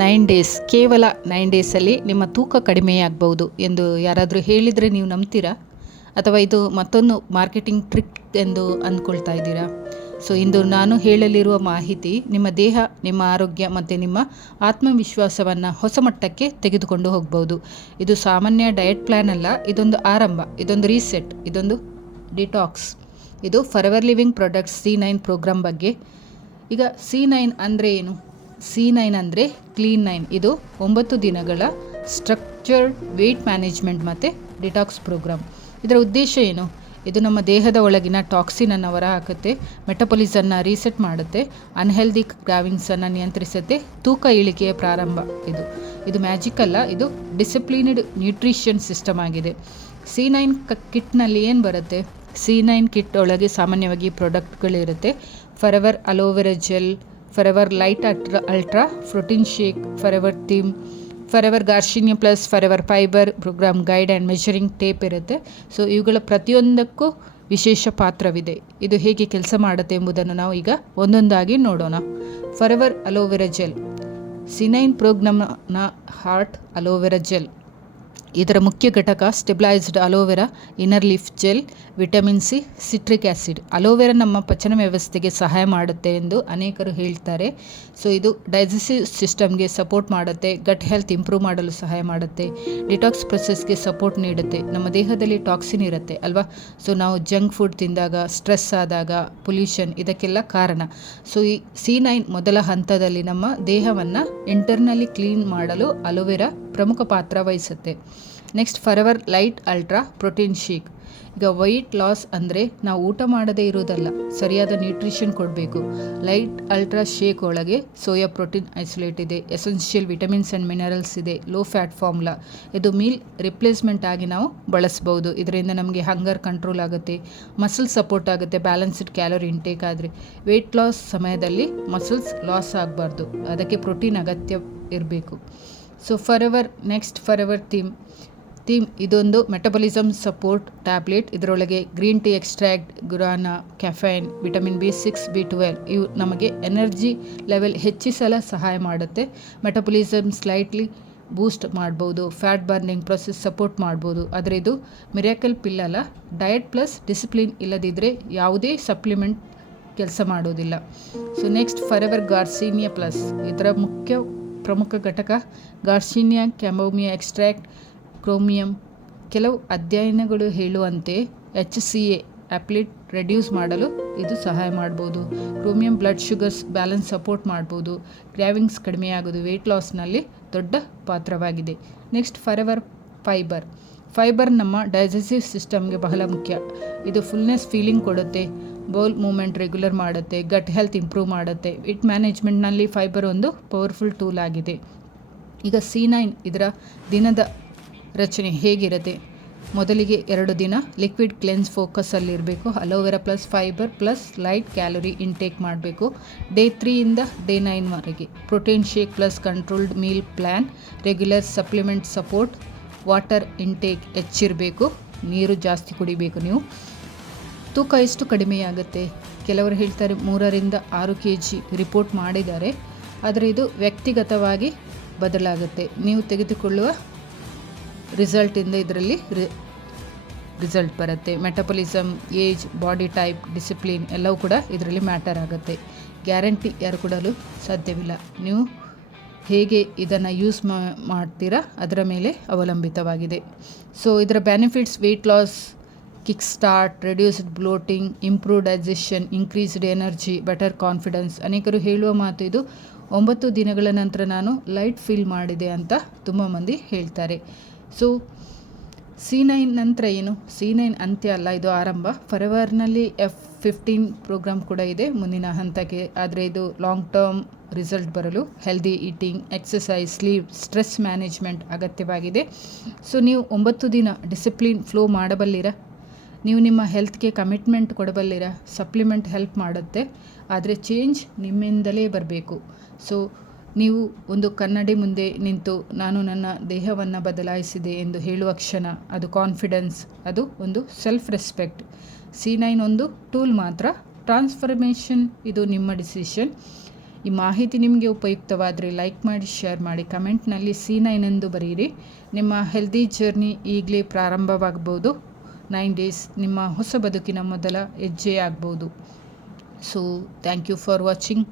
9 days, ಕೇವಲ 9 ಡೇಸಲ್ಲಿ ನಿಮ್ಮ ತೂಕ ಕಡಿಮೆಯಾಗಬಹುದು ಎಂದು ಯಾರಾದರೂ ಹೇಳಿದರೆ ನೀವು ನಂಬ್ತೀರಾ? ಅಥವಾ ಇದು ಮತ್ತೊಂದು ಮಾರ್ಕೆಟಿಂಗ್ ಟ್ರಿಕ್ ಎಂದು ಅಂದ್ಕೊಳ್ತಾ ಇದ್ದೀರಾ? ಸೊ ಇಂದು ನಾನು ಹೇಳಲಿರುವ ಮಾಹಿತಿ ನಿಮ್ಮ ದೇಹ, ನಿಮ್ಮ ಆರೋಗ್ಯ ಮತ್ತು ನಿಮ್ಮ ಆತ್ಮವಿಶ್ವಾಸವನ್ನು ಹೊಸ ಮಟ್ಟಕ್ಕೆ ತೆಗೆದುಕೊಂಡು ಹೋಗ್ಬೋದು. ಇದು ಸಾಮಾನ್ಯ ಡಯಟ್ ಪ್ಲ್ಯಾನ್ ಅಲ್ಲ, ಇದೊಂದು ಆರಂಭ, ಇದೊಂದು ರೀಸೆಟ್, ಇದೊಂದು ಡಿಟಾಕ್ಸ್. ಇದು forever living products C9 program ಬಗ್ಗೆ. ಈಗ C9 ಅಂದರೆ ಏನು? C9 ಅಂದರೆ ಕ್ಲೀನ್ 9. ಇದು 9 ದಿನಗಳ ಸ್ಟ್ರಕ್ಚರ್ಡ್ ವೆಯ್ಟ್ ಮ್ಯಾನೇಜ್ಮೆಂಟ್ ಮತ್ತು ಡಿಟಾಕ್ಸ್ ಪ್ರೋಗ್ರಾಮ್. ಇದರ ಉದ್ದೇಶ ಏನು? ಇದು ನಮ್ಮ ದೇಹದ ಒಳಗಿನ ಟಾಕ್ಸಿನನ್ನು ಹೊರಹಾಕುತ್ತೆ, ಮೆಟಬಾಲಿಸನ್ನು ರೀಸೆಟ್ ಮಾಡುತ್ತೆ, ಅನ್ಹೆಲ್ದಿ ಕ್ರಾವಿಂಗ್ಸನ್ನು ನಿಯಂತ್ರಿಸುತ್ತೆ, ತೂಕ ಇಳಿಕೆಯ ಪ್ರಾರಂಭ. ಇದು ಮ್ಯಾಜಿಕ್ ಅಲ್ಲ, ಇದು ಡಿಸಿಪ್ಲಿನ್ಡ್ ನ್ಯೂಟ್ರಿಷನ್ ಸಿಸ್ಟಮ್ ಆಗಿದೆ. C9 ಕಿಟ್ನಲ್ಲಿ ಏನು ಬರುತ್ತೆ? C9 ಕಿಟ್ ಒಳಗೆ ಸಾಮಾನ್ಯವಾಗಿ ಪ್ರಾಡಕ್ಟ್ಗಳಿರುತ್ತೆ. Forever aloe vera gel, forever light ultra protein shake, forever therm, forever garcinia plus, forever fiber, program guide and measuring tape ಇರುತ್ತೆ. ಸೊ ಇವುಗಳ ಪ್ರತಿಯೊಂದಕ್ಕೂ ವಿಶೇಷ ಪಾತ್ರವಿದೆ. ಇದು ಹೇಗೆ ಕೆಲಸ ಮಾಡುತ್ತೆ ಎಂಬುದನ್ನು ನಾವು ಈಗ ಒಂದೊಂದಾಗಿ ನೋಡೋಣ. ಫಾರೆವರ್ ಅಲೋವೆರಾ ಜೆಲ್, C9 ಪ್ರೋಗ್ರಾಮ್ನ ಹಾರ್ಟ್ ಅಲೋವೆರಾ ಜೆಲ್. ಇದರ ಮುಖ್ಯ ಘಟಕ stabilized aloe vera, inner leaf gel, vitamin C, citric acid. Aloe vera ನಮ್ಮ ಪಚನ ವ್ಯವಸ್ಥೆಗೆ ಸಹಾಯ ಮಾಡುತ್ತೆ ಎಂದು ಅನೇಕರು ಹೇಳ್ತಾರೆ. ಸೊ ಇದು ಡೈಜೆಸ್ಟಿವ್ ಸಿಸ್ಟಮ್ಗೆ ಸಪೋರ್ಟ್ ಮಾಡುತ್ತೆ, ಗಟ್ ಹೆಲ್ತ್ ಇಂಪ್ರೂವ್ ಮಾಡಲು ಸಹಾಯ ಮಾಡುತ್ತೆ, ಡಿಟಾಕ್ಸ್ ಪ್ರೊಸೆಸ್ಗೆ ಸಪೋರ್ಟ್ ನೀಡುತ್ತೆ. ನಮ್ಮ ದೇಹದಲ್ಲಿ ಟಾಕ್ಸಿನ್ ಇರುತ್ತೆ ಅಲ್ವಾ? ಸೊ ನಾವು ಜಂಕ್ ಫುಡ್ ತಿಂದಾಗ, ಸ್ಟ್ರೆಸ್ ಆದಾಗ, ಪೊಲ್ಯೂಷನ್, ಇದಕ್ಕೆಲ್ಲ ಕಾರಣ. ಸೊ ಈ C9 ಮೊದಲ ಹಂತದಲ್ಲಿ ನಮ್ಮ ದೇಹವನ್ನು ಇಂಟರ್ನಲಿ ಕ್ಲೀನ್ ಮಾಡಲು ಅಲೋವೆರಾ ಪ್ರಮುಖ ಪಾತ್ರ ವಹಿಸುತ್ತೆ. Next Forever light ultra protein shake. ಈಗ ವೆಯ್ಟ್ ಲಾಸ್ ಅಂದರೆ ನಾವು ಊಟ ಮಾಡದೇ ಇರುವುದಲ್ಲ, ಸರಿಯಾದ ನ್ಯೂಟ್ರಿಷನ್ ಕೊಡಬೇಕು. ಲೈಟ್ ಅಲ್ಟ್ರಾ ಶೇಕ್ ಒಳಗೆ ಸೋಯಾ ಪ್ರೋಟೀನ್ ಐಸೋಲೇಟ್ ಇದೆ, ಎಸೆನ್ಷಿಯಲ್ ವಿಟಮಿನ್ಸ್ ಆ್ಯಂಡ್ ಮಿನರಲ್ಸ್ ಇದೆ, ಲೋ ಫ್ಯಾಟ್ ಫಾರ್ಮುಲಾ. ಇದು ಮೀಲ್ ರಿಪ್ಲೇಸ್ಮೆಂಟ್ ಆಗಿ ನಾವು ಬಳಸ್ಬೋದು. ಇದರಿಂದ ನಮಗೆ ಹಂಗರ್ ಕಂಟ್ರೋಲ್ ಆಗುತ್ತೆ, ಮಸಲ್ ಸಪೋರ್ಟ್ ಆಗುತ್ತೆ, ಬ್ಯಾಲೆನ್ಸ್ಡ್ ಕ್ಯಾಲೋರಿ ಇಂಟೇಕ್. ಆದರೆ ವೆಯ್ಟ್ ಲಾಸ್ ಸಮಯದಲ್ಲಿ ಮಸಲ್ಸ್ ಲಾಸ್ ಆಗಬಾರ್ದು, ಅದಕ್ಕೆ ಪ್ರೋಟೀನ್ ಅಗತ್ಯ ಇರಬೇಕು. So next Forever therm. ಇದೊಂದು ಮೆಟಬಾಲಿಸಮ್ ಸಪೋರ್ಟ್ ಟ್ಯಾಬ್ಲೆಟ್. ಇದರೊಳಗೆ green tea extract, guarana, caffeine, vitamin B6, B12 ಇವು ನಮಗೆ ಎನರ್ಜಿ ಲೆವೆಲ್ ಹೆಚ್ಚಿಸಲು ಸಹಾಯ ಮಾಡುತ್ತೆ. ಮೆಟಬಾಲಿಸಮ್ ಸ್ಲೈಟ್ಲಿ ಬೂಸ್ಟ್ ಮಾಡ್ಬೋದು, ಫ್ಯಾಟ್ ಬರ್ನಿಂಗ್ ಪ್ರೊಸೆಸ್ ಸಪೋರ್ಟ್ ಮಾಡ್ಬೋದು. ಆದರೆ ಇದು ಮಿರಾಕಲ್ ಪಿಲ್ ಅಲ್ಲ. ಡಯಟ್ ಪ್ಲಸ್ ಡಿಸಿಪ್ಲಿನ್ ಇಲ್ಲದಿದ್ದರೆ ಯಾವುದೇ ಸಪ್ಲಿಮೆಂಟ್ ಕೆಲಸ ಮಾಡೋದಿಲ್ಲ. So next forever garcinia plus. ಇದರ ಪ್ರಮುಖ ಘಟಕ ಗಾರ್ಸಿನಿಯಾ ಕ್ಯಾಮೋಮಿಯಾ ಎಕ್ಸ್ಟ್ರಾಕ್ಟ್, ಕ್ರೋಮಿಯಂ. ಕೆಲವು ಅಧ್ಯಯನಗಳು ಹೇಳುವಂತೆ HCA ಆಪ್ಲೇಟ್ ರೆಡ್ಯೂಸ್ ಮಾಡಲು ಇದು ಸಹಾಯ ಮಾಡ್ಬೋದು. Chromium blood sugars balance support ಮಾಡ್ಬೋದು. ಕ್ರ್ಯಾವಿಂಗ್ಸ್ ಕಡಿಮೆಯಾಗೋದು ವೆಯ್ಟ್ ಲಾಸ್ನಲ್ಲಿ ದೊಡ್ಡ ಪಾತ್ರವಾಗಿದೆ. ನೆಕ್ಸ್ಟ್ ಫಾರೆವರ್ ಫೈಬರ್ ನಮ್ಮ ಡೈಜೆಸ್ಟಿವ್ ಸಿಸ್ಟಮ್ಗೆ ಬಹಳ ಮುಖ್ಯ. ಇದು ಫುಲ್ನೆಸ್ ಫೀಲಿಂಗ್ ಕೊಡುತ್ತೆ, ಬೌಲ್ ಮೂಮೆಂಟ್ ರೆಗ್ಯುಲರ್ ಮಾಡುತ್ತೆ, ಗಟ್ ಹೆಲ್ತ್ ಇಂಪ್ರೂವ್ ಮಾಡುತ್ತೆ. ವೆಯ್ಟ್ ಮ್ಯಾನೇಜ್ಮೆಂಟ್ನಲ್ಲಿ ಫೈಬರ್ ಒಂದು ಪವರ್ಫುಲ್ ಟೂಲ್ ಆಗಿದೆ. ಈಗ C9 ಇದರ ದಿನದ ರಚನೆ ಹೇಗಿರುತ್ತೆ? ಮೊದಲಿಗೆ 2 ದಿನ ಲಿಕ್ವಿಡ್ ಕ್ಲೆನ್ಸ್ ಫೋಕಸಲ್ಲಿರಬೇಕು. Aloe vera plus fiber plus light calorie intake ಮಾಡಬೇಕು. ಡೇ 3ಯಿಂದ ಡೇ 9ವರೆಗೆ protein shake plus controlled meal plan, regular supplement support, water intake ಹೆಚ್ಚಿರಬೇಕು, ನೀರು ಜಾಸ್ತಿ ಕುಡಿಬೇಕು. ನೀವು ತೂಕ ಎಷ್ಟು ಕಡಿಮೆಯಾಗುತ್ತೆ? ಕೆಲವರು ಹೇಳ್ತಾರೆ 3ರಿಂದ 6 kg ರಿಪೋರ್ಟ್ ಮಾಡಿದ್ದಾರೆ. ಆದರೆ ಇದು ವ್ಯಕ್ತಿಗತವಾಗಿ ಬದಲಾಗುತ್ತೆ. ನೀವು ತೆಗೆದುಕೊಳ್ಳುವ ರಿಸಲ್ಟಿಂದ ಇದರಲ್ಲಿ ರಿಸಲ್ಟ್ ಬರುತ್ತೆ. Metabolism, age, body type, discipline ಎಲ್ಲವೂ ಕೂಡ ಇದರಲ್ಲಿ ಮ್ಯಾಟರ್ ಆಗುತ್ತೆ. ಗ್ಯಾರಂಟಿ ಯಾರು ಕೊಡಲು ಸಾಧ್ಯವಿಲ್ಲ. ನೀವು ಹೇಗೆ ಇದನ್ನು ಯೂಸ್ ಮಾಡ್ತೀರಾ ಅದರ ಮೇಲೆ ಅವಲಂಬಿತವಾಗಿದೆ. ಸೊ ಇದರ benefits: weight loss, kick start, reduced bloating, improve digestion, increased energy, better confidence. ಅನೇಕರು ಹೇಳುವ ಮಾತು ಇದು. 9 ದಿನಗಳ ನಂತರ ನಾನು ಲೈಟ್ ಫೀಲ್ ಮಾಡಿದೆ ಅಂತ ತುಂಬ ಮಂದಿ ಹೇಳ್ತಾರೆ. ಸೊ C9 ನಂತರ ಏನು? C9 ಅಂತ್ಯ ಅಲ್ಲ, ಇದು ಆರಂಭ. ಫಾರೆವರ್ನಲ್ಲಿ F15 ಪ್ರೋಗ್ರಾಮ್ ಕೂಡ ಇದೆ ಮುಂದಿನ ಹಂತಕ್ಕೆ. ಆದರೆ ಇದು ಲಾಂಗ್ ಟರ್ಮ್ ರಿಸಲ್ಟ್ ಬರಲು healthy eating, exercise, sleep, stress management ಅಗತ್ಯವಾಗಿದೆ. ಸೊ ನೀವು 9 ದಿನ ಡಿಸಿಪ್ಲಿನ್ ಫ್ಲೋ ಮಾಡಬಲ್ಲಿರಾ? ನೀವು ನಿಮ್ಮ ಹೆಲ್ತ್ಗೆ ಕಮಿಟ್ಮೆಂಟ್ ಕೊಡಬಲ್ಲಿರಾ? ಸಪ್ಲಿಮೆಂಟ್ ಹೆಲ್ಪ್ ಮಾಡುತ್ತೆ, ಆದರೆ ಚೇಂಜ್ ನಿಮ್ಮಿಂದಲೇ ಬರಬೇಕು. ಸೊ ನೀವು ಒಂದು ಕನ್ನಡಿ ಮುಂದೆ ನಿಂತು ನಾನು ನನ್ನ ದೇಹವನ್ನು ಬದಲಾಯಿಸಿದೆ ಎಂದು ಹೇಳುವ ಕ್ಷಣ, ಅದು ಕಾನ್ಫಿಡೆನ್ಸ್, ಅದು ಒಂದು ಸೆಲ್ಫ್ ರೆಸ್ಪೆಕ್ಟ್. C9 ಒಂದು ಟೂಲ್ ಮಾತ್ರ, ಟ್ರಾನ್ಸ್ಫರ್ಮೇಷನ್ ಇದು ನಿಮ್ಮ ಡಿಸಿಷನ್. ಈ ಮಾಹಿತಿ ನಿಮಗೆ ಉಪಯುಕ್ತವಾದರೆ ಲೈಕ್ ಮಾಡಿ, ಶೇರ್ ಮಾಡಿ, ಕಮೆಂಟ್ನಲ್ಲಿ C9 ಎಂದು ಬರೆಯಿರಿ. ನಿಮ್ಮ ಹೆಲ್ದಿ ಜರ್ನಿ ಈಗಲೇ ಪ್ರಾರಂಭವಾಗ್ಬೋದು. 9 ಡೇಸ್ ನಿಮ್ಮ ಹೊಸ ಬದುಕಿನ ಮೊದಲ ಹೆಜ್ಜೆ ಆಗ್ಬೋದು. So thank you for watching.